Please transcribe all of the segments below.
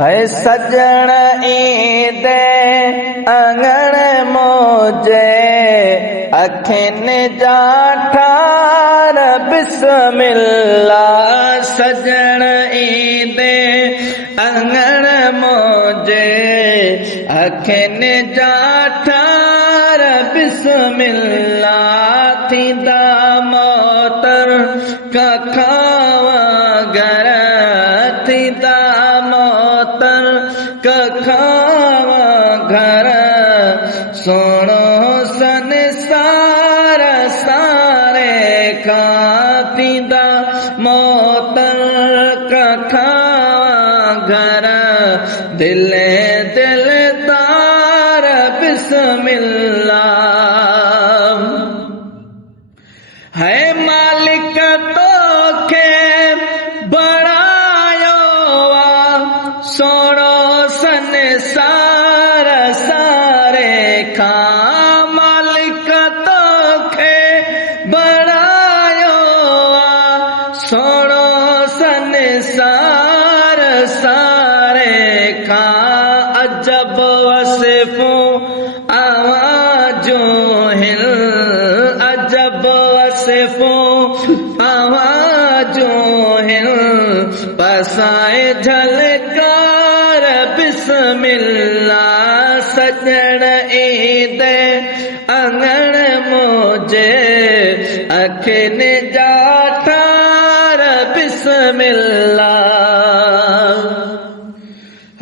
है सजण ईंदे अंगण मोजे अखियुनि जा ठार बिस्मिल्लाह सजण ईंदे अंगण मोजे अखियुनि जा ठार बिस्मिल्लाह थींदा मोतर कखावा घर थींदा मोतर कखावा घर सोणो संसार सारे खां थींदा मोतर कखावा घर दिले दिल तार बिस्मिल्लाह है मालिक तोखे बणायो सोणो संसार सारे खां मालिक तोखे बणायो सोणो संसार सारे खां अजब वसिफ़ूं आवाजूं हिन अजब वसिफ़ूं आवाजूं हिन पसाए झलकार बिस्मिल्लाह सजण ईंदे अंगण मोजे अखियुनि जा ठार बिस्मिल्लाह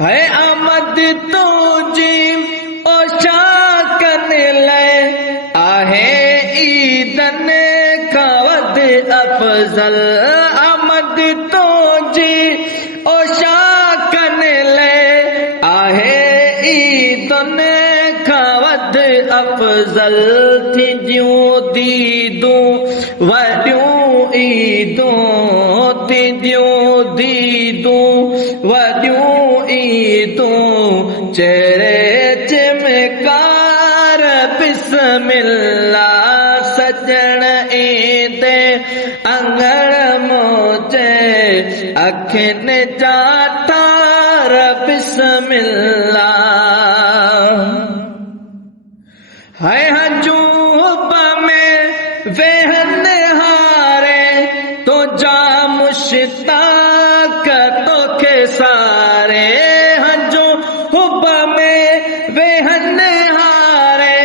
है आमद तुंहिंजी ओशाकन लाइ आहे ईदनि खां वधि अफ़ज़ल आमद तुंहिंजी ओशाकन लाइ आहे ईदनि खां वधि अफ़ज़ल थींदियूं दीदूं वॾियूं ईदूं थींदियूं दीदूं वॾियूं ईदूं चेहरे चिमकार बिस्मिल्लाह सजण ईंदे अंगण मोजे अखियुनि जा ठार बिस्मिल्लाह है हजूं हुब में वेहन हारे तुझा मुश्ताक तोखे सारे हजूं हुब में वेहन हारे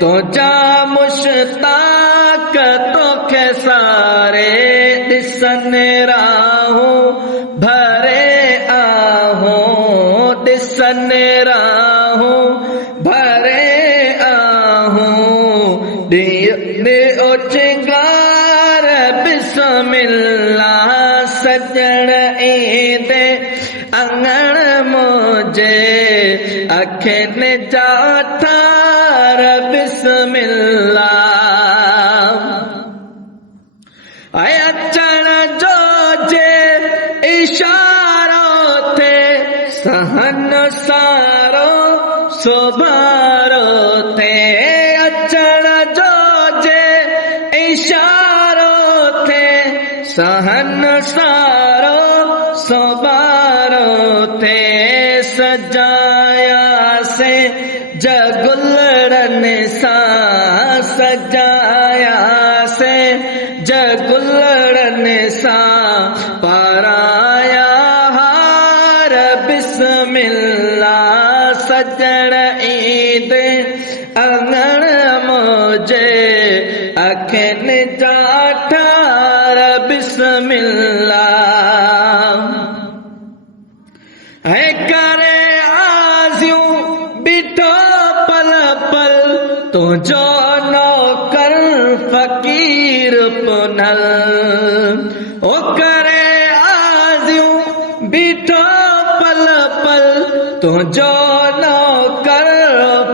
तुझा मुश्ताक तोखे सारे ॾिसन राहूं भरे आहूं ॾिसन राहूं भरे ॾियो चिंगार बिस्मिल्लाह सजण ईंदे अंगण मोजे अखियुनि जा ठार बिस्मिल्लाह ऐं अचण जो जे इशारो थे सहन सारो सोभारो थे अचण जो जे इशारो थे सहन सारो सोभारो थे सजाया से जगुलड़न सां सजाया से जगुलड़न सां पाराया हार बिस्मिल्लाह सजण ईंदे अंगण मोजे अखियुनि जा ठार बिस्मिल्लाह है करे आज़ियूं बीठो पल पल तुंहिंजो नौकर फ़कीर पुनल ओ करे आज़ियूं बीठो पल पल तुंहिंजो नौकर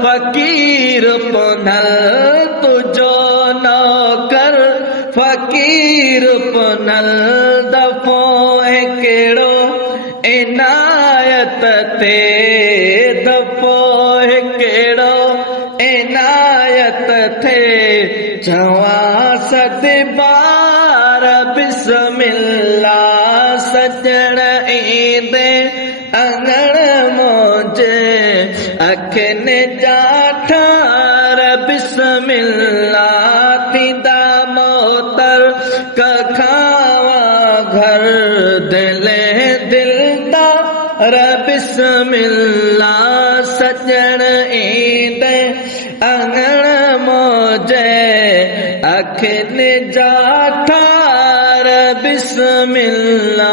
फ़कीर पुनल तुंहिंजो नौकर फ़कीर पुनल दफ़ो हिकिड़ो इनायत ते दफ़ो हिकिड़ो इनायत थे चवां सत बार बिस्मिल्लाह सजण ईंदे अंगण मुंहिंजे अखियुनि जा ठार बिस्मिल्लाह थींदा मोतर कखावा घर दिले दिलदार बिस्मिल्लाह सजण ईंदे अंगण मुंहिंजे अखियुनि जा ठार बिस्मिल्लाह